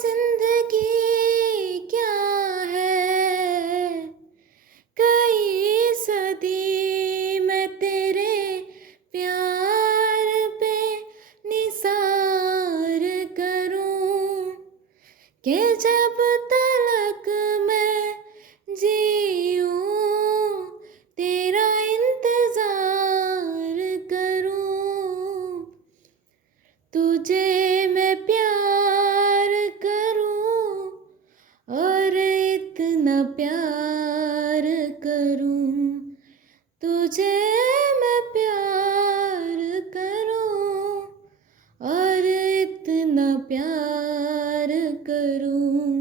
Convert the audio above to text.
जिंदगी क्या है, कई सदी मैं तेरे प्यार पे निसार करूं कि जब तलक मैं जीऊं तेरा इंतजार करूं। तुझे मैं प्यार करूं और इतना प्यार करूं, तुझे मैं प्यार करूं और इतना प्यार करूं।